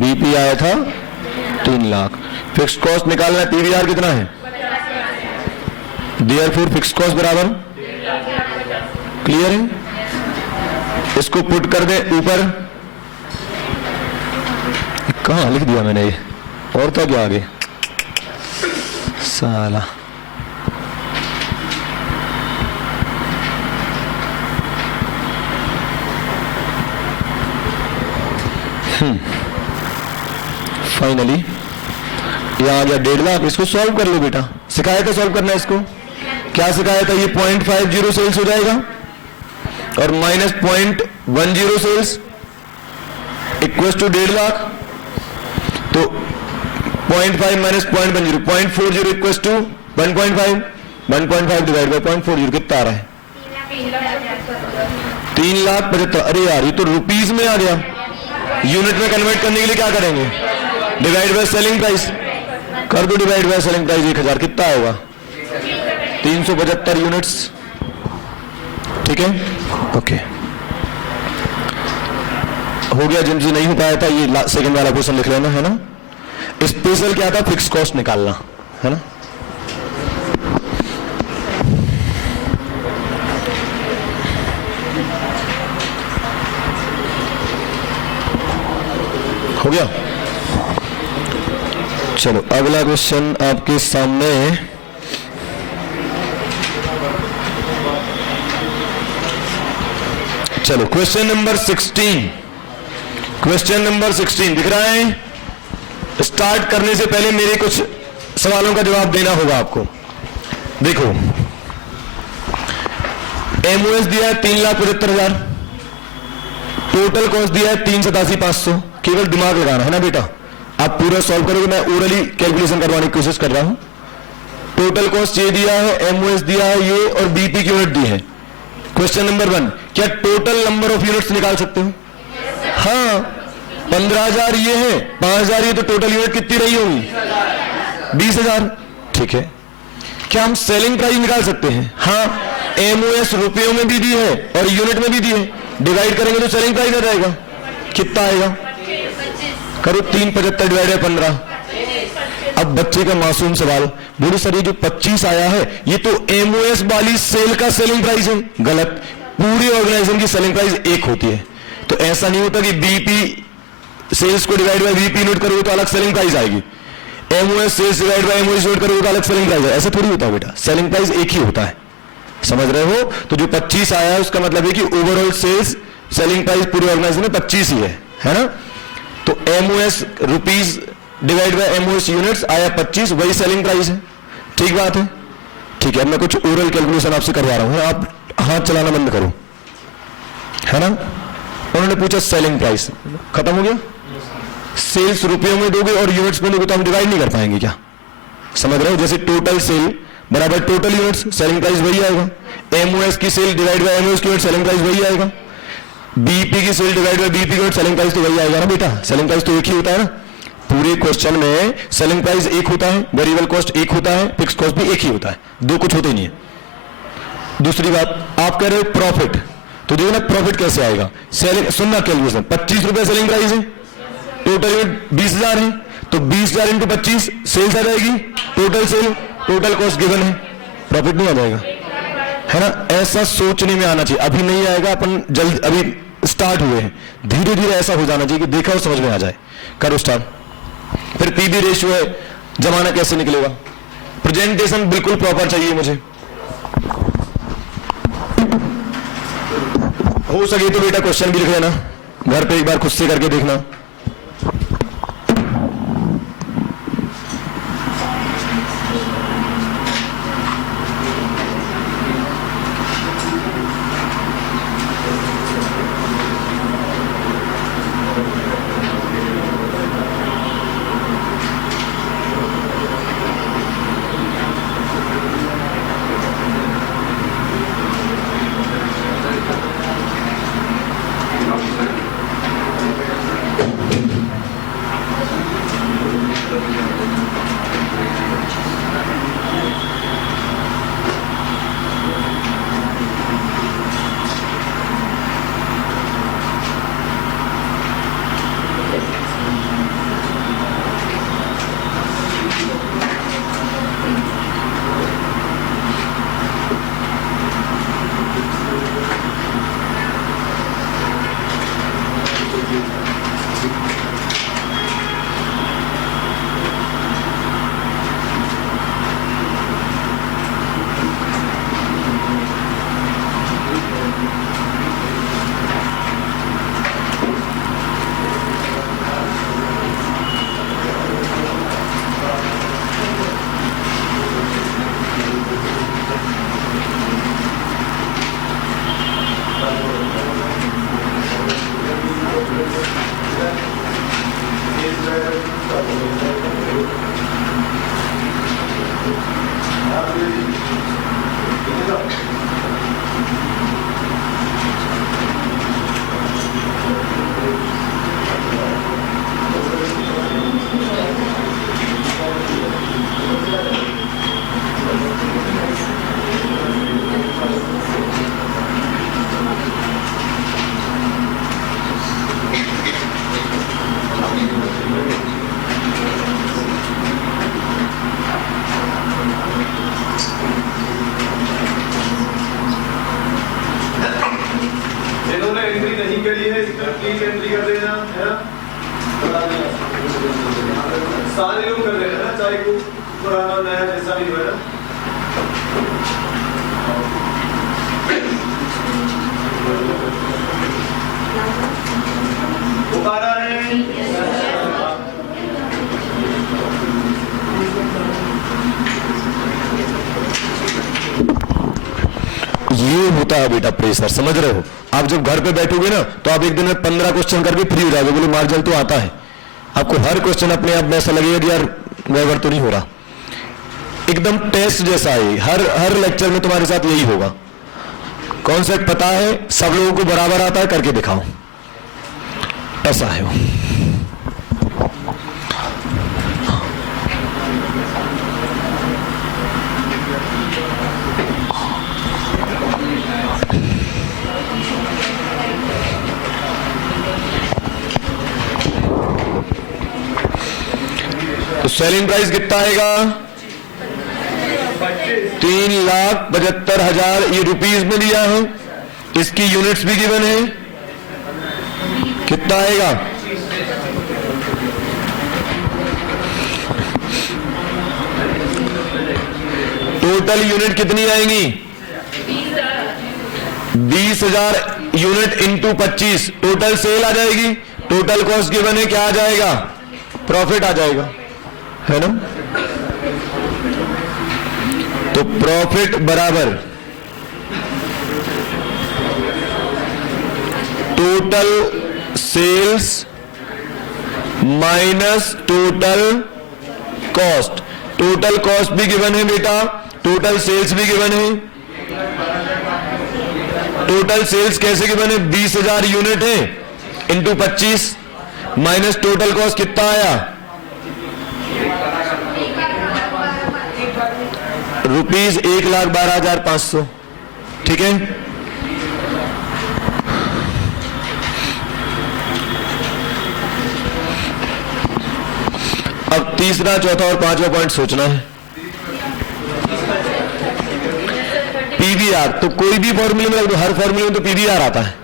BP आया था 3 lakh. Fix cost निकालना है, पीवीआर कितना है, देयरफॉर फिक्स कॉस्ट बराबर, क्लियर है। इसको पुट कर दे ऊपर, कहां लिख दिया मैंने ये, और तो क्या आगे साला। फाइनली यहां आ गया 1.5 लाख। इसको सॉल्व कर लो बेटा, सिखाया था सॉल्व करना है इसको। क्या सिखाया था, ये 0.50 सेल्स हो जाएगा और minus 0.10 sales equal to 1.5 lakh. तो 0.5 minus 0.10, 0.40 equal to 1.5, 1.5 divide by 0.40 कितना आ रहा है, 3,75,000। अरे यार ये तो रुपीज में आ गया, यूनिट में कन्वर्ट करने के लिए क्या करेंगे, डिवाइड बाय सेलिंग प्राइस कर दो, डिवाइड बाय सेलिंग प्राइस 1000 कितना होगा, 375 यूनिट्स। ठीक है, ओके हो गया। जिनसे नहीं हो पाया था ये सेकंड वाला क्वेश्चन लिख लेना है ना। स्पेशल क्या था, फिक्स कॉस्ट निकालना है ना। हो गया, चलो अगला क्वेश्चन आपके सामने। चलो क्वेश्चन नंबर 16, क्वेश्चन नंबर 16 दिख रहा है। स्टार्ट करने से पहले मेरे कुछ सवालों का जवाब देना होगा आपको। देखो एमओएस दिया है 3,75,000, टोटल कॉस्ट दिया है 3,87,500। केवल दिमाग लगाना है ना बेटा, आप पूरा सॉल्व करोगे, मैं ओरली कैलकुलेशन करवाने की कोशिश कर रहा हूं। टोटल कॉस्ट ये दिया है, एमओएस दिया है ये, और बीपी की यूनिट दी है। क्वेश्चन नंबर 1, क्या टोटल नंबर ऑफ यूनिट्स निकाल सकते हो? हाँ, 15,000 ये है, 5,000 ये, तो टोटल यूनिट कितनी रही होगी, 20,000। ठीक है, क्या हम सेलिंग प्राइस निकाल सकते हैं? हाँ, एमओएस रुपयों में भी दी है और यूनिट में भी दी है, डिवाइड करेंगे तो सेलिंग प्राइस आ जाएगा। कितना आएगा, करो 375 डिवाइड बाय 15। अब बच्चे का मासूम सवाल, बोलो सर ये जो 25 आया है ये तो एमओएस वाली सेल का सेलिंग प्राइस है। गलत, पूरी ऑर्गेनाइजेशन की सेलिंग प्राइस एक होती है। तो ऐसा नहीं होता कि बीपी सेल्स को डिवाइड बाय बीपी यूनिट करोगे तो अलग सेलिंग प्राइस आएगी, MOS sales divide by MOS unit करोगे तो अलग सेलिंग प्राइस है। ऐसा थोड़ी होता है बेटा, सेलिंग प्राइस एक ही होता है, समझ रहे हो। तो जो 25 आया है उसका मतलब है कि ओवरऑल सेल्स सेलिंग प्राइस पूरी ऑर्गेनाइजेशन में 25 ही है ना। तो MOS rupees divide by MOS units आया 25, वही सेलिंग प्राइस है। ठीक बात है, ठीक है। अब मैं कुछ ओरल कैलकुलेशन आपसे करवा रहा हूं, आप हाथ चलाना बंद करो, है ना। उन्होंने पूछा सेलिंग प्राइस, खत्म हो गया। सेल्स रुपयों में दोगे और यूनिट्स में दोगे तो हम डिवाइड नहीं कर पाएंगे क्या, समझ रहे हो। जैसे टोटल सेल बराबर टोटल यूनिट्स, सेलिंग प्राइस वही आएगा। एमओएस की सेल डिवाइड बाय एमओएस की यूनिट, सेलिंग प्राइस वही आएगा। बीपी की सेल डिवाइड बाय बीपी की यूनिट, सेलिंग प्राइस तो वही आएगा ना बेटा। सेलिंग प्राइस तो एक ही होता है ना, पूरे क्वेश्चन में सेलिंग प्राइस एक होता है, वेरिएबल कॉस्ट एक होता है, फिक्स कॉस्ट भी एक ही होता है, दो कुछ होते नहीं है। दूसरी बात, आप कह रहे हो प्रॉफिट, तो देखो ना प्रॉफिट कैसे आएगा। सेलिंग सुनना कैलकुलेशन, 25 रुपए सेलिंग प्राइस है, टोटल यूनिट 20,000 है, तो 20,000 इंटू 25 सेल्स आ जाएगी, total sale, total cost given है, प्रॉफिट नहीं आ जाएगा, है ना। ऐसा सोचने में आना चाहिए, अभी नहीं आएगा, अपन जल्द अभी स्टार्ट हुए हैं, धीरे धीरे ऐसा हो जाना चाहिए कि देखा और समझ में आ जाए। करो स्टार्ट। फिर पीबी रेशियो है, जमाना कैसे निकलेगा। प्रेजेंटेशन बिल्कुल प्रॉपर चाहिए मुझे, हो सके तो बेटा क्वेश्चन भी लिख लेना, घर पे एक बार खुद से करके देखना। जिन्होंने एंट्री नहीं करी है इस पर प्लीज एंट्री कर देना, है ना? सारे लोग कर देना ना, चाहे कोई पुराना नया जैसा भी हो, है ना? पुकारा है ये होता है बेटा प्रेशर, समझ रहे हो? आप जब घर पे बैठोगे ना तो आप एक दिन में 15 क्वेश्चन करके फ्री हो जाओगे, बोले मार्जल तो आता है। आपको हर क्वेश्चन अपने आप में ऐसा लगेगा कि यार गड़बड़ तो नहीं हो रहा। एकदम टेस्ट जैसा है, हर लेक्चर में तुम्हारे साथ यही होगा। कॉन्सेप्ट पता है, सब लोगों को बराबर आता है, करके दिखाओ, ऐसा है वो। तो सेलिंग प्राइस कितना आएगा? 3,75,000 ये रुपीज में दिया है। इसकी यूनिट्स भी गिवन है, कितना आएगा? टोटल यूनिट कितनी आएंगी? 20,000 यूनिट इंटू 25, टोटल सेल आ जाएगी। टोटल कॉस्ट गिवन है, क्या आ जाएगा? प्रॉफिट आ जाएगा, है ना? तो प्रॉफिट बराबर total sales minus total cost. Total cost भी गिवन है बेटा, टोटल सेल्स भी गिवन है। टोटल सेल्स कैसे गिवन है? 20,000 यूनिट है इंटू 25 माइनस टोटल कॉस्ट कितना आया? रुपीज 1,12,500, ठीक है? अब तीसरा, चौथा और पांचवा पॉइंट सोचना है। पीवीआर, तो कोई भी फॉर्मूले में तो हर फॉर्मूले में तो पीवीआर आता है,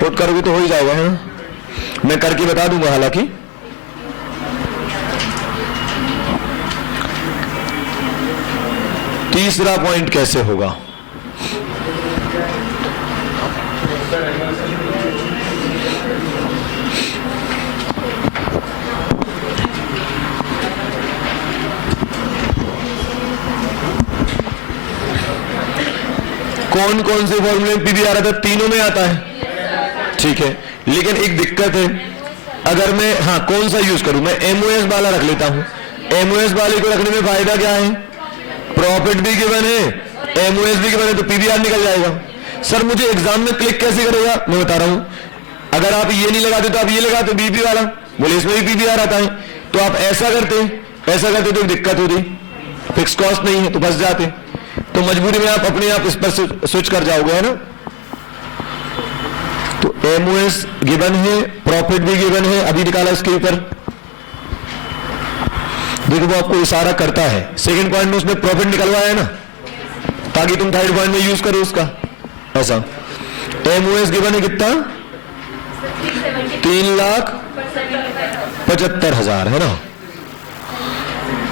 पुट करोगे तो हो ही जाएगा, है ना? मैं करके बता दूंगा हालांकि। तीसरा पॉइंट कैसे होगा? कौन कौन से फॉर्मूले में पीवीआर आता है? तीनों में आता है, ठीक है। लेकिन एक दिक्कत है, अगर मैं कौन सा यूज करूं? मैं एमओएस वाला रख लेता हूं। एमओएस वाले को रखने में फायदा क्या है? प्रॉफिट भी गिवन है, एमओएस भी गिवन है, तो पीवीआर निकल जाएगा। सर मुझे एग्जाम में क्लिक कैसे करेगा? मैं बता रहा हूं, अगर आप ये नहीं लगाते तो आप ये लगाते बीपी वाला, बोले इसमें भी पीवीआर आता है, तो आप ऐसा करते तो दिक्कत होती, फिक्स कॉस्ट नहीं है तो फंस जाते, तो मजबूरी में आप अपने आप इस पर स्विच कर जाओगे, है ना? तो एमओएस गिवन है, प्रॉफिट भी गिवन है, अभी निकाला इसके ऊपर, देखो वो आपको इशारा करता है। सेकंड पॉइंट में उसने प्रॉफिट निकलवाया है ना, ताकि तुम थर्ड पॉइंट में यूज करो उसका, ऐसा। एमओएस गिवन है कितना? 3,75,000, है ना?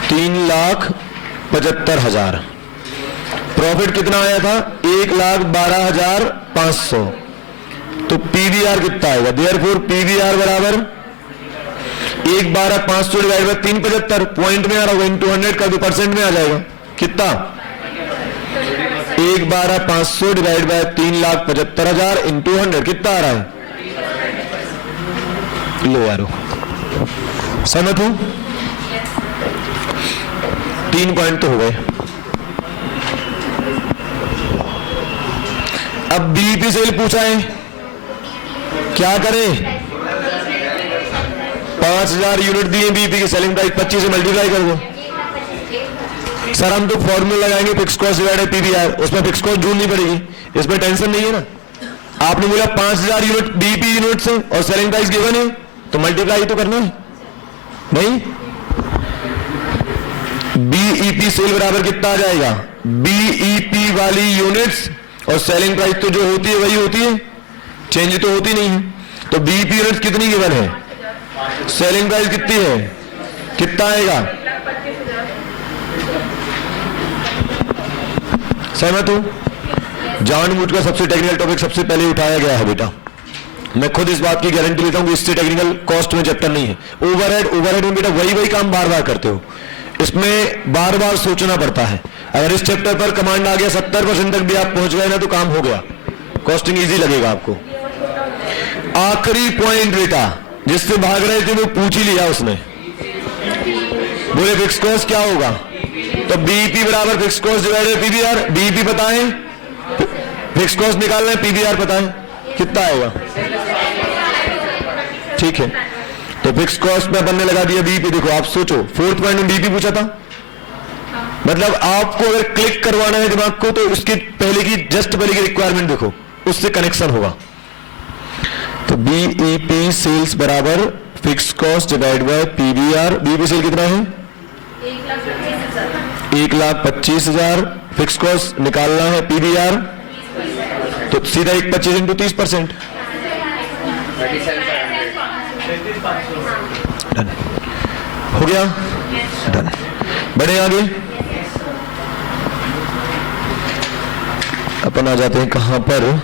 3,75,000। प्रॉफिट कितना आया था? 1,12,500। तो पीवीआर कितना आएगा? देयरफॉर पीवीआर बराबर 1,12,500 डिवाइड बाय 375, पॉइंट में आ रहा होगा, इन 200 का 2% में आ जाएगा, कितना? 1,12,500 डिवाइड बाय 3,75,000 इन 200 कितना आ रहा है? लो यारो, सहमत हूं? 3 पॉइंट तो हो गए। अब बीईपी सेल पूछा है, क्या करें? 5000 यूनिट दिए बीईपी की सेलिंग प्राइस, 25 से मल्टीप्लाई कर दो। सर हम तो फॉर्मूला लगाएंगे फिक्स कॉस्ट डिवाइडेड पीवीआर, उसमें फिक्स कॉस्ट ढूंढनी पड़ेगी, इसमें टेंशन नहीं है ना। आपने बोला 5000 यूनिट बीईपी यूनिट से और सेलिंग प्राइस गिवन है, तो मल्टीप्लाई तो करना है नहीं। बीईपी सेल बराबर कितना आ जाएगा? बीईपी वाली यूनिट्स और सेलिंग प्राइस तो जो होती है वही होती है, चेंज तो होती नहीं है। तो बीईपी यूनिट्स कितनी गिवन है, सेलिंग प्राइस कितनी है, कितना आएगा? सहमत हूं? जानबूझकर सबसे टेक्निकल टॉपिक सबसे पहले उठाया गया है बेटा। मैं खुद इस बात की गारंटी लेता हूं कि इससे टेक्निकल कॉस्ट में चैप्टर नहीं है। ओवरहेड में बेटा वही काम बार बार करते हो, इसमें बार बार सोचना पड़ता है। अगर इस चैप्टर पर कमांड आ गया 70% तक भी आप पहुंच गए ना तो काम हो गया, कॉस्टिंग इजी लगेगा आपको। आखिरी पॉइंट बेटा जिससे भाग रहे थे वो पूछ ही लिया उसने, बोले फिक्स कॉस्ट क्या होगा? तो बीईपी बराबर fix cost divided PVR. BEP पता है, फिक्स कॉस्ट निकालना है, पीवीआर पता है, कितना आएगा? ठीक है, तो फिक्स कॉस्ट में बनने लगा दिया बीईपी। देखो आप सोचो, 4th पॉइंट में बीईपी पूछा था, मतलब आपको अगर क्लिक करवाना है दिमाग को तो उसके पहले की जस्ट पहले की रिक्वायरमेंट देखो, उससे कनेक्शन होगा। तो बीईपी सेल्स बराबर fix cost divide by PVR. BEP cell कितना है? 1,25,000। फिक्स कॉस्ट निकालना है पीवीआर, तो सीधा 1,25 इंटू 30%। डन हो गया, डन। बढ़े आगे, अपन आ जाते हैं कहां पर,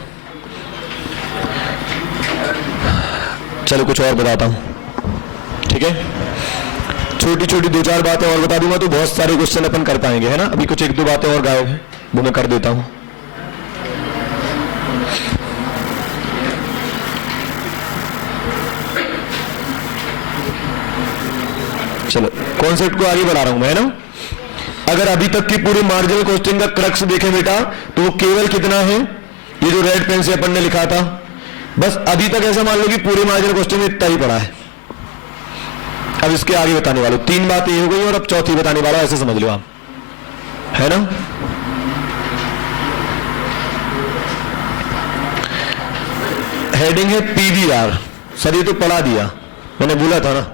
चलो कुछ और बताता हूं, ठीक है? छोटी छोटी 2-4 बातें और बता दूंगा तो बहुत सारे क्वेश्चन अपन कर पाएंगे, है ना। अभी कुछ 1-2 बातें और गायब है, वो मैं कर देता हूं। चलो कॉन्सेप्ट को आगे बढ़ा रहा हूं मैं, है ना। अगर अभी तक की पूरी मार्जिनल कॉस्टिंग का क्रक्स देखें बेटा तो वो केवल कितना है, ये जो रेड पेन से अपन ने लिखा था, बस अभी तक ऐसा मान लो कि पूरी मार्जिनल कॉस्टिंग में इतना ही पड़ा है। अब इसके आगे बताने वाले 3 बातें हो गई और अब चौथी बताने वाला, ऐसे समझ लो आप, है ना। हेडिंग है पीवीआर। सर ये तो पढ़ा दिया, मैंने बोला था ना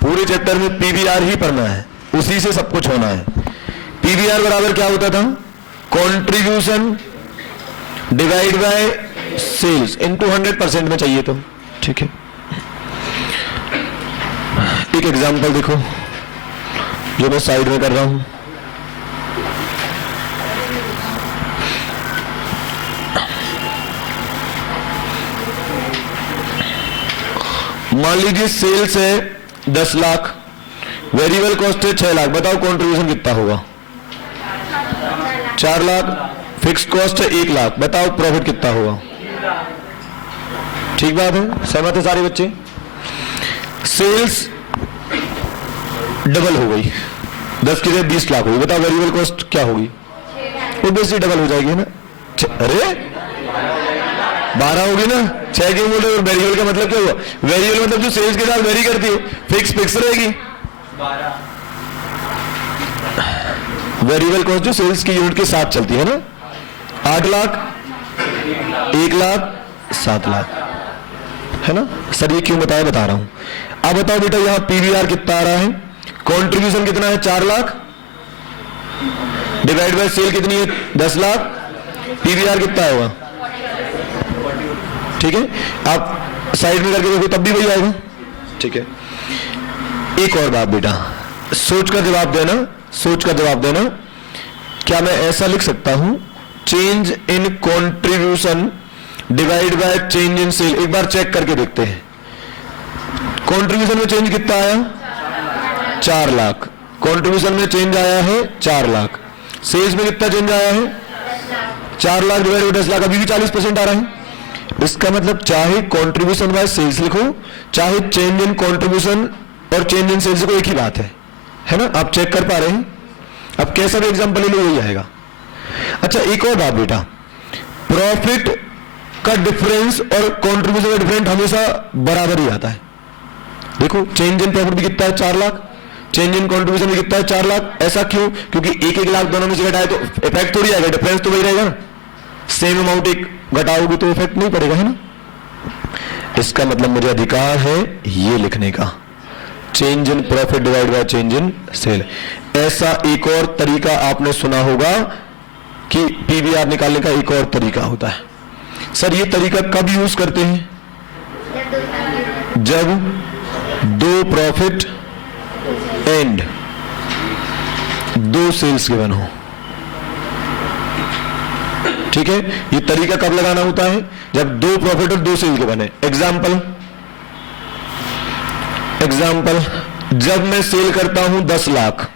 पूरे चैप्टर में पीवीआर ही पढ़ना है, उसी से सब कुछ होना है। पीवीआर बराबर क्या होता था? Contribution divide by sales into 100% में चाहिए तो, ठीक है। एक एग्जांपल देखो जो मैं साइड में कर रहा हूं। मान लीजिए सेल्स है 10 लाख, वेरिएबल कॉस्ट है 6 लाख, बताओ कंट्रीब्यूशन कितना होगा? 4 लाख। फिक्स कॉस्ट है 1 लाख, बताओ प्रॉफिट कितना होगा? ठीक बात है, सहमत है सारे बच्चे? सेल्स डबल हो गई, 10 की जगह 20 लाख होगी, बताओ वेरिएबल कॉस्ट क्या होगी? ऑब्वियसली डबल हो जाएगी ना। अरे 12 होगी ना, 6 क्यों बोल रहे हो? वेरिएबल का मतलब क्या हुआ? वेरिएबल मतलब जो सेल्स के साथ वेरी करती है, फिक्स रहेगी। वेरिएबल कॉस्ट जो सेल्स की यूनिट के साथ चलती है ना, 8 लाख, 1 लाख, 7 लाख, है ना। सर ये क्यों बताया, बता रहा हूं। अब बताओ बेटा यहां पीवीआर कितना आ रहा है? कंट्रीब्यूशन कितना है? 4 लाख डिवाइड बाय सेल कितनी है? 10 लाख। पीवीआर कितना होगा? ठीक है, आप साइड में करके देखो तब भी वही आएगा, ठीक है। एक और बात बेटा, सोचकर जवाब देना, सोचकर जवाब देना। क्या मैं ऐसा लिख सकता हूं, change in contribution divide by change in sale? एक बार चेक करके देखते हैं। कंट्रीब्यूशन में चेंज कितना आया? 4 लाख। कंट्रीब्यूशन में चेंज आया है 4 लाख। सेल्स में कितना चेंज आया है? 4 लाख डिवाइड बाय 10 लाख, अभी भी 40% आ रहा है। इसका मतलब चाहे कंट्रीब्यूशन बाय सेल्स लिखो, चाहे चेंज इन कंट्रीब्यूशन और चेंज इन सेल्स को एक ही बात है ना? आप चेक कर पा रहे हैं? अब कैसा भी एग्जांपल ले लो यही आएगा। अच्छा, एक और बात बेटा, प्रॉफिट का डिफरेंस और कंट्रीब्यूशन का डिफरेंस हमेशा बराबर ही आता है। देखो, चेंज इन प्रॉफिट भी कितना है? 4 लाख। चेंज इन कंट्रीब्यूशन भी कितना है? 4 लाख। ऐसा क्यों? क्योंकि 1-1 लाख दोनों में से घटाए तो इफेक्ट थोड़ी आएगा, डिफरेंस तो वही रहेगा ना। सेम अमाउंट एक घटाओगे तो इफेक्ट नहीं पड़ेगा, है ना? इसका मतलब मुझे अधिकार है ये लिखने का, change in profit divide by change in sale. ऐसा एक और तरीका आपने सुना होगा कि पीवीआर निकालने का एक और तरीका होता है। सर ये तरीका कब यूज करते हैं? जब दो प्रॉफिट एंड दो सेल्स गिवन हो। ठीक है, ये तरीका कब लगाना होता है? जब दो प्रॉफिट और दो सेल्स गिवन है। एग्जाम्पल, जब मैं सेल करता हूं 10 लाख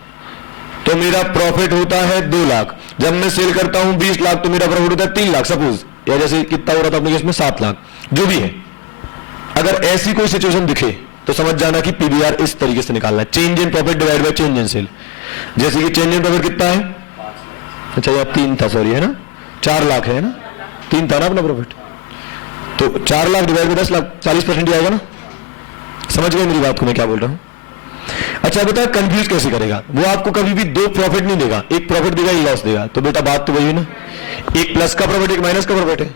तो मेरा प्रॉफिट होता है 2 लाख। जब मैं सेल करता हूं 20 लाख तो मेरा प्रॉफिट होता है 3 लाख सपोज, या जैसे कितना हो रहा था अपने केस में 7 लाख, जो भी है। अगर ऐसी कोई सिचुएशन दिखे तो समझ जाना कि पीवीआर इस तरीके से निकालना है, change in profit divide by change in sale. जैसे कि चेंज इन प्रॉफिट कितना है? अच्छा यार 3 था, सॉरी, है ना? 4 लाख है ना? 3 था ना अपना प्रॉफिट, तो 4 लाख डिवाइड बाय 10 लाख 40% ही आएगा ना? समझ गए मेरी बात को मैं क्या बोल रहा हूं? अच्छा बेटा, कंफ्यूज कैसे करेगा? वो आपको कभी भी दो प्रॉफिट नहीं देगा, एक प्रॉफिट देगा, एक लॉस देगा। तो बेटा बात तो वही है ना, एक प्लस का प्रॉफिट, एक माइनस का प्रॉफिट है।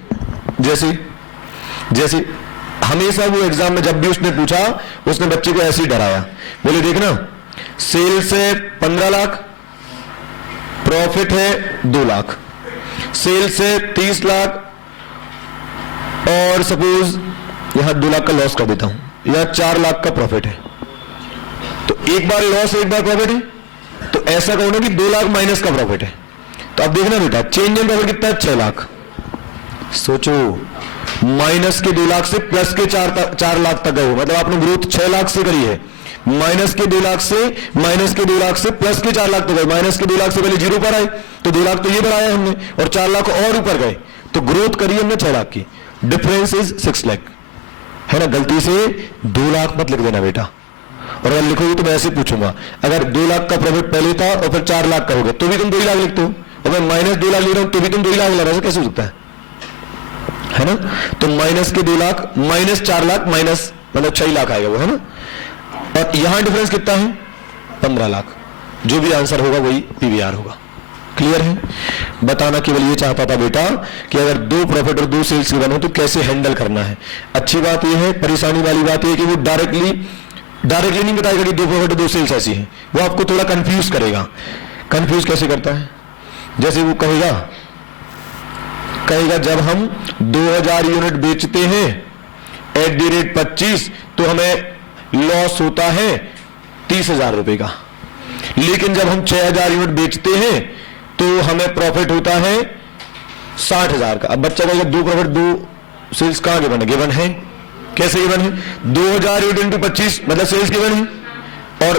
जैसे हमेशा वो एग्जाम में जब भी उसने पूछा, उसने बच्चे को ऐसे ही डराया, बोले देखना सेल से 15 लाख, प्रॉफिट है 2 लाख, सेल से 30 लाख, और सपोज यहां 2 लाख का लॉस कर देता हूं, या 4 लाख का प्रॉफिट है। तो एक बार लॉस एक बार प्रॉफिट है, तो ऐसा कहो ना कि 2 लाख माइनस का प्रॉफिट है। तो अब देखना बेटा, चेंज इन प्रॉफिट कितना है? 6 लाख। सोचो, माइनस के 2 लाख से प्लस के 4 लाख तक गए हो, मतलब आपने ग्रोथ 6 लाख से करी है। माइनस के 2 लाख से प्लस के 4 लाख तक गए। माइनस के 2 लाख से पहले 0 पर आए तो 2 लाख तो ये बढ़ाया हमने, और 4 लाख और ऊपर गए तो ग्रोथ करी हमने 6 लाख की। डिफरेंस इज 6 लाख, है ना? गलती से 2 लाख मत लिख देना बेटा, और अगर लिखोगे तो मैं ऐसे पूछूंगा, अगर 2 लाख का प्रॉफिट पहले था और फिर 4 लाख करोगे तो भी तुम 2 लाख लिखते हो, और मैं माइनस 2 लाख ले रहा हूं तो भी तुम 2 लाख ले रहे हो, कैसे हो सकता है ना? तो माइनस के 2 लाख माइनस 4 लाख माइनस मतलब 6 लाख आएगा वो, है ना? और यहां डिफरेंस कितना है? 15 लाख। जो भी आंसर होगा वही पीवीआर होगा। क्लियर है? बताना केवल ये चाहता था बेटा कि अगर दो प्रॉफिट और दो सेल्स गिवन हो तो कैसे हैंडल करना है। अच्छी बात यह है, परेशानी वाली बात यह है कि वो डायरेक्टली नहीं बताएगा कि दो प्रॉफिट और दो सेल्स ऐसी है, वो आपको थोड़ा कंफ्यूज करेगा। कंफ्यूज कैसे करता है? जैसे वो कहेगा जब हम 2000 यूनिट बेचते हैं एट द रेट 25 तो हमें लॉस होता है 30,000 रुपए का, लेकिन जब हम 6000 यूनिट बेचते हैं तो हमें प्रॉफिट होता है 60,000 का। अब बच्चा कहेगा दो प्रॉफिट दो सेल्स कहां गिवन है? गिवन है, कैसे गिवन है? 2000 यूनिट इंटू 25 मतलब सेल्स गिवन है और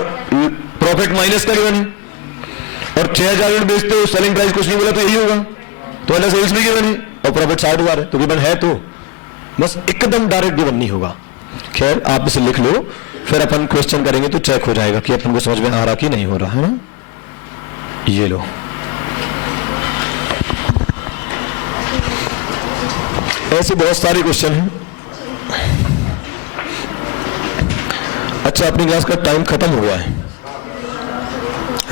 प्रॉफिट माइनस का गिवन है, और 6000 यूनिट बेचते हो, सेलिंग प्राइस कुछ नहीं बोला तो यही होगा, तो मतलब सेल्स भी गिवन है और प्रॉफिट 60,000 है, तो गिवन है, तो बस एकदम डायरेक्ट गिवन नहीं होगा। खैर आप इसे लिख लो, फिर अपन क्वेश्चन करेंगे तो चेक हो जाएगा कि अपन को समझ में आ रहा कि नहीं हो रहा, है ना? ये लो, ऐसे बहुत सारे क्वेश्चन हैं। अच्छा, अपनी क्लास का टाइम खत्म हो गया है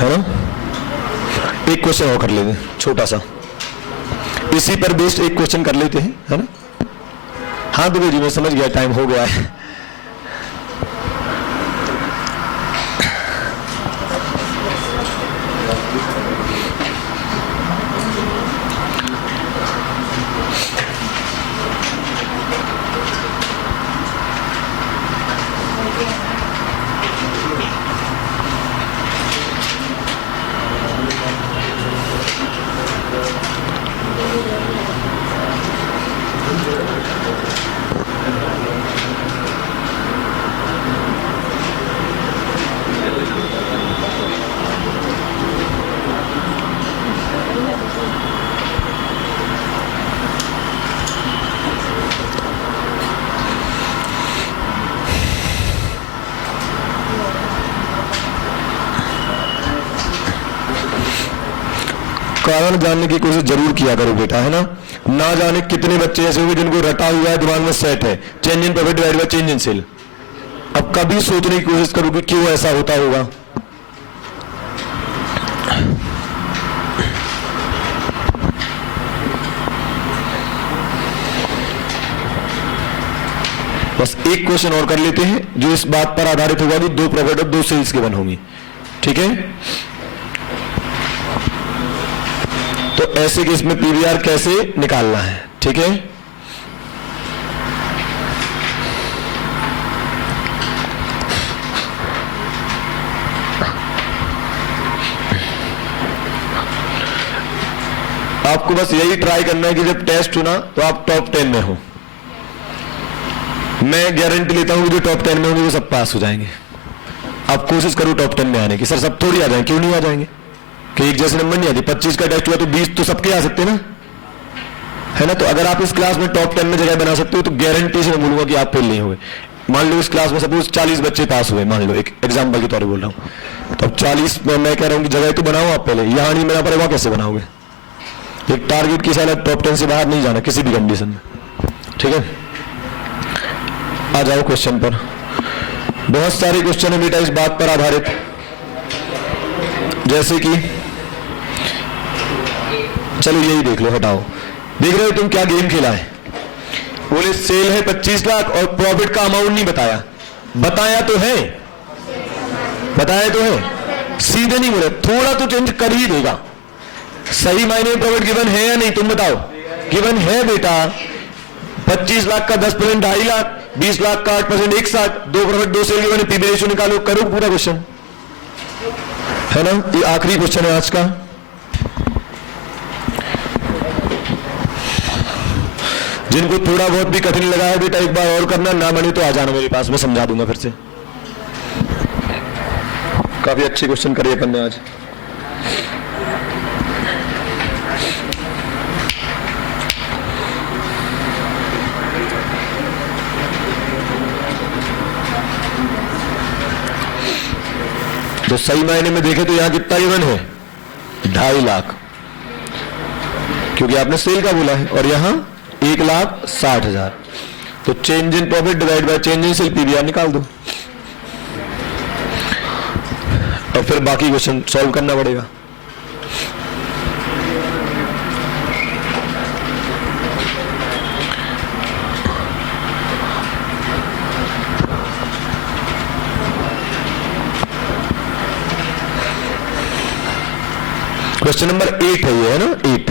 ना? एक क्वेश्चन और कर लेते हैं छोटा सा, इसी पर बेस्ड एक क्वेश्चन कर लेते हैं, है ना? हाँ दुबे जी, मैं समझ गया टाइम हो गया है। कारण जानने की कोशिश जरूर किया करो बेटा, है ना जाने कितने बच्चे ऐसे होंगे जिनको रटा हुआ है, दिमाग में सेट है change in profit divide by change in sale. अब कभी सोचने की कोशिश करो कि क्यों ऐसा होता होगा। बस एक क्वेश्चन और कर लेते हैं जो इस बात पर आधारित होगा कि 2 प्रॉफिट और 2 सेल्स गिवन होंगी, ठीक है। तो ऐसे केस में पीवीआर कैसे निकालना है, ठीक है। आपको बस यही ट्राई करना है कि जब टेस्ट हो ना तो आप टॉप 10 में हो। मैं गारंटी लेता हूं कि जो टॉप 10 में होंगे वो सब पास हो जाएंगे। आप कोशिश करो टॉप 10 में आने की। सर सब थोड़ी आ जाएंगे, क्यों नहीं आ जाएंगे कि एक जैसे नंबर नहीं आती। 25 का टेस्ट हुआ तो 20 तो सबके आ सकते हैं ना, है ना। तो अगर आप इस क्लास में टॉप 10 में जगह बना सकते हो तो गारंटी से मैं बोलूंगा कि आप फेल नहीं होंगे। मान लो इस क्लास में सपोज 40 बच्चे पास हुए, मान लो एक एग्जाम्पल के तौर पर बोल रहा हूं, तो अब 40 में मैं कह रहा हूं कि जगह तो बनाओ आप पहले, यहां नहीं बना पाए वहां कैसे बनाओगे। एक टारगेट की साल टॉप 10 से बाहर नहीं जाना किसी भी कंडीशन में, ठीक है। आ जाओ क्वेश्चन पर। बहुत सारे क्वेश्चन है बेटा इस बात पर आधारित, जैसे कि चलो यही देख लो, हटाओ। देख रहे हो तुम क्या गेम खेला है। बोले सेल है 25 लाख और प्रॉफिट का अमाउंट नहीं बताया। बताया तो है, बताया तो है, सीधे नहीं बोले, थोड़ा तो चेंज कर ही देगा। सही मायने में प्रॉफिट गिवन है या नहीं, तुम बताओ। गिवन है बेटा। 25 लाख का 10% 2.5 लाख, 20 लाख का 8% 1 साथ, 2 profit 2 sale given, PV ratio निकालो, करो पूरा क्वेश्चन, है ना। ये आखिरी क्वेश्चन है आज का। जिनको थोड़ा बहुत भी कठिन लगा है बेटा एक बार और करना, ना बने तो आ जाना मेरे पास, मैं समझा दूंगा फिर से। काफी अच्छे क्वेश्चन करिए अपन ने आज। तो सही मायने में देखें तो यहां कितना गिवन है 2.5 लाख, क्योंकि आपने सेल का बोला है, और यहां 1,60,000। तो change in profit divide by change in sale PVR निकाल दो, और फिर बाकी क्वेश्चन सॉल्व करना पड़ेगा। क्वेश्चन नंबर 8 है ये, है ना, 8।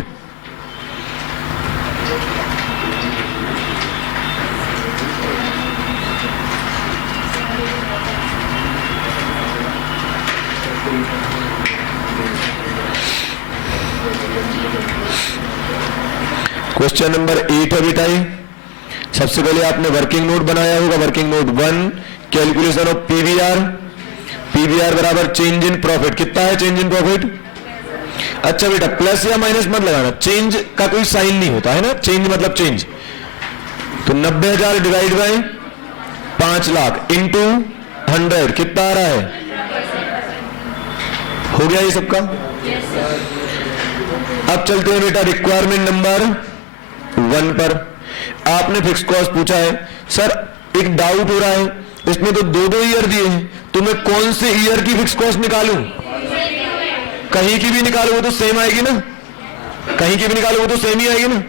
क्वेश्चन नंबर 8 है बेटा ये। सबसे पहले आपने वर्किंग नोट बनाया होगा। Working note 1, calculation of PVR. PVR बराबर चेंज इन प्रॉफिट। कितना है चेंज इन प्रॉफिट? अच्छा बेटा, प्लस या माइनस मत लगाना, चेंज का कोई साइन नहीं होता है ना, चेंज मतलब चेंज। तो 90,000 डिवाइड बाय 5 लाख इंटू 100 कितना आ रहा है? हो गया ये सबका। अब चलते हैं बेटा रिक्वायरमेंट नंबर 1 पर। आपने फिक्स कॉस्ट पूछा है। सर एक डाउट हो रहा है, इसमें तो 2-2 ईयर दिए हैं, तो मैं कौन से ईयर की फिक्स कॉस्ट निकालूं? कहीं की भी निकालो वो तो सेम आएगी ना, कहीं की भी निकालो वो तो सेम ही आएगी ना।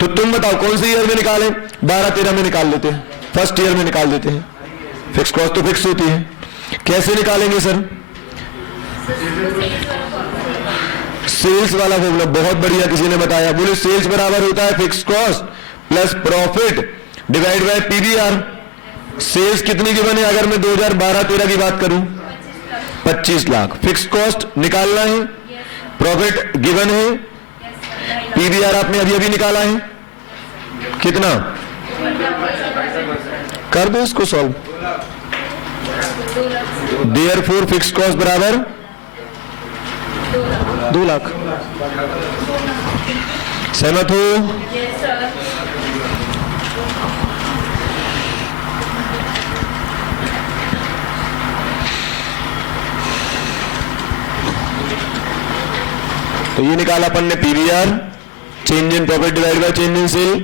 तो तुम बताओ कौन से ईयर में निकालें? 12-13 में निकाल लेते हैं, फर्स्ट ईयर में निकाल देते हैं। फिक्स कॉस्ट तो फिक्स होती है। कैसे निकालेंगे सर? सेल्स वाला फॉर्मूला बहुत बढ़िया किसी ने बताया। बोले सेल्स बराबर होता है fix cost plus profit divide by PVR. Sales कितनी गिवन है अगर मैं 2012-13 की बात करूं? 25 लाख। फिक्स कॉस्ट निकालना है, प्रॉफिट गिवन है, पीवीआर आपने अभी अभी निकाला है, कितना? कर दो इसको सॉल्व। देयरफॉर फिक्स कॉस्ट बराबर 2 लाख। सहमत हो? तो ये निकाला अपन ने PVR, change in profit divide by change in sale.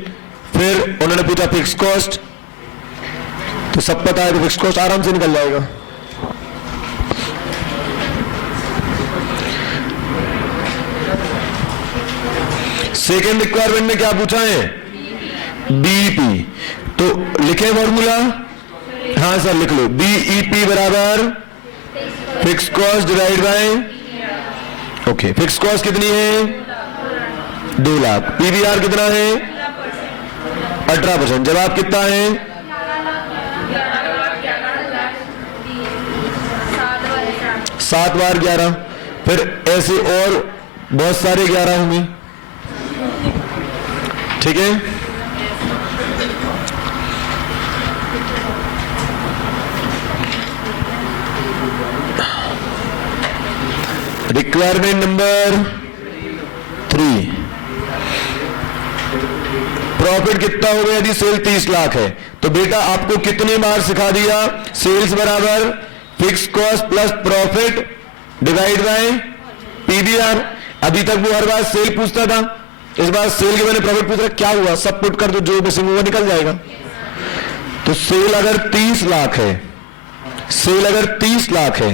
फिर उन्होंने पूछा फिक्स कॉस्ट, तो सब पता है तो फिक्स कॉस्ट आराम से निकल जाएगा। सेकेंड रिक्वायरमेंट में क्या पूछा है? बीईपी। तो लिखे फॉर्मूला, हाँ सर लिख लो, बीईपी बराबर fix cost divide by, okay, fix cost कितनी है? 2 लाख। पीवीआर कितना है? 18%। जवाब कितना है? 7 बार 11। फिर ऐसे और बहुत सारे 11 होंगे, ठीक है। रिक्वायरमेंट नंबर 3, प्रॉफिट कितना हो गया यदि सेल 30 लाख है? तो बेटा आपको कितनी बार सिखा दिया, सेल्स बराबर fix cost plus profit divide by PVR. अभी तक वो हर बार सेल पूछता था, इस बार सेल के मैंने प्रॉफिट पूछ रहा, क्या हुआ? सब पुट कर दो, जो मिसिंग हुआ निकल जाएगा। तो सेल अगर 30 लाख है, सेल अगर 30 लाख है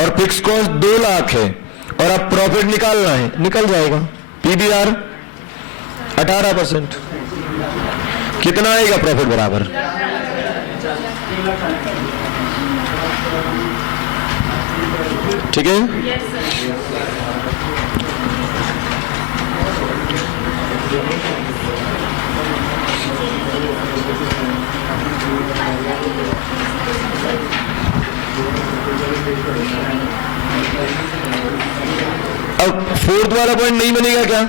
और फिक्स कॉस्ट 2 लाख है और अब प्रॉफिट निकालना है, निकल जाएगा। पीवीआर 18%, कितना आएगा प्रॉफिट बराबर? ठीक है। अब 4th वाला पॉइंट नहीं बनेगा क्या?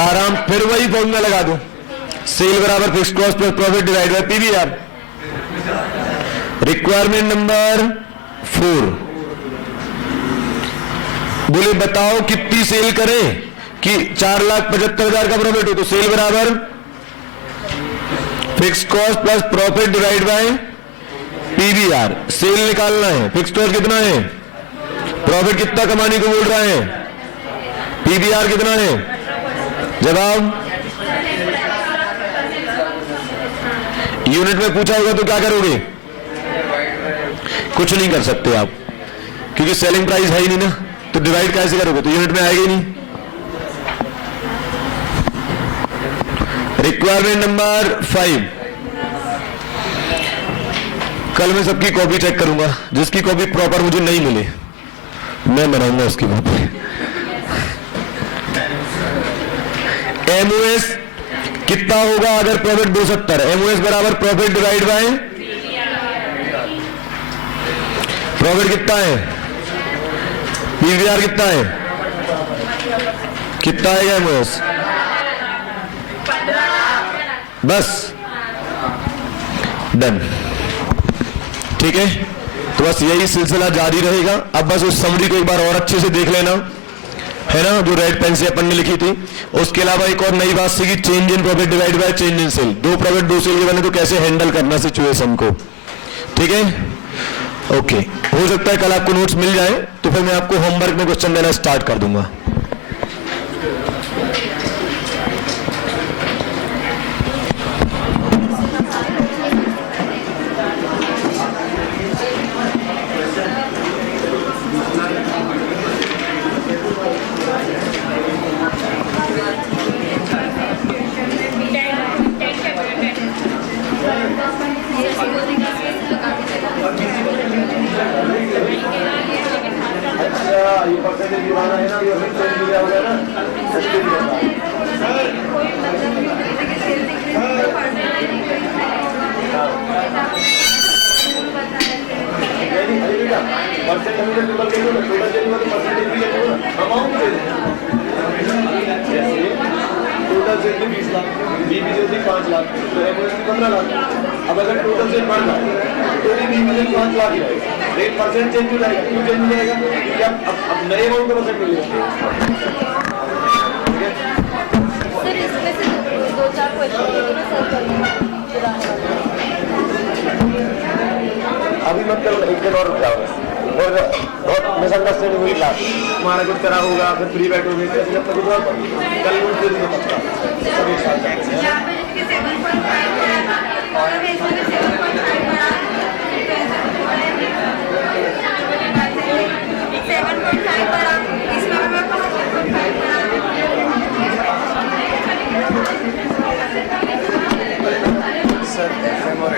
आराम, फिर वही फॉर्मूला लगा दो, सेल बराबर fix cost plus profit divide by PVR. Requirement number 4, बोले बताओ कितनी सेल करें कि 4,75,000 का प्रॉफिट हो? तो सेल बराबर fix cost plus profit divide by PVR. Sale निकालना है, फिक्स कॉस्ट कितना है, प्रॉफिट कितना कमाने को बोल रहा है, पीवीआर कितना है? जवाब यूनिट में पूछा होगा तो क्या करोगे? कुछ नहीं कर सकते आप, क्योंकि सेलिंग प्राइस है ही नहीं ना, तो डिवाइड कैसे करोगे? तो यूनिट में आएगा ही नहीं। रिक्वायरमेंट नंबर 5, कल मैं सबकी कॉपी चेक करूंगा, जिसकी कॉपी प्रॉपर मुझे नहीं मिले मैं बनाऊंगा उसकी कॉपी। एमओएस कितना होगा अगर प्रॉफिट 270? एमओएस बराबर प्रॉफिट डिवाइड बाय प्रॉफिट कितना है, पीवीआर कितना है, कितना आएगा एमओएस? बस डन, ठीक है। तो बस यही सिलसिला जारी रहेगा। अब बस उस समरी को एक बार और अच्छे से देख लेना, है ना, जो रेड पेन से अपन ने लिखी थी। उसके अलावा एक और नई बात सीखी, change in profit divide by change in sale. 2 profit 2 sale के बने तो कैसे हैंडल करना सिचुएशन को, ठीक है। ओके, हो सकता है कल आपको नोट्स मिल जाए तो फिर मैं आपको होमवर्क में क्वेश्चन देना स्टार्ट कर दूंगा। ये परसेंटेज दीवाना है ना, ये फिर चेंज हो जाएगा ना, इसके लिए परसेंट हमें टोटल के लिए टोटल चेंज हुआ तो परसेंटेज भी लेते हो, अमाउंट दे जैसे टोटल चेंज 20 लाख, बीबी से 5 लाख, तो एमओएस 15 लाख। अब अगर टोटल चेंज बढ़ रहा है तो भी बीबी से 5 लाख ही रहेगा, रेट परसेंट चेंज हो जाएगा। क्यों चेंज हो जाएगा? क्योंकि अब नए अमाउंट का परसेंट मिलेगा। सर इसमें से 2-4 क्वेश्चन सर करना पुराने वाले। अभी मत करो, एक दिन और रुक जाओ बस। और बहुत मिसअंडरस्टैंडिंग हुई लास्ट, तुम्हारा कुछ करा होगा, फिर फ्री बैठोगे, तो जब तक उधर कल लूट दे दूँगा पक्का, सब एक साथ जाएंगे। सर FM और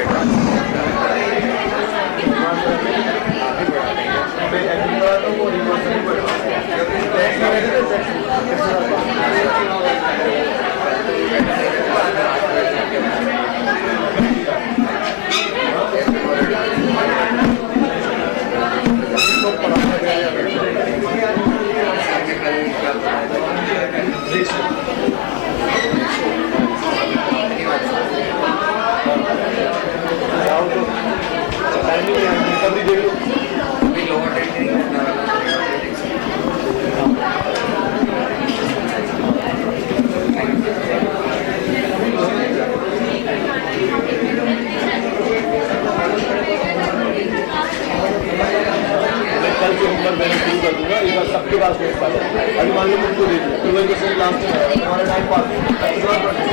कभी देख लो। कल से होमवर्क देना शुरू कर दूंगा, एक बार सबके पास मेरे पास अभी मान लो मुझको दे दिया तो वही क्वेश्चन लास्ट में हमारा टाइम पास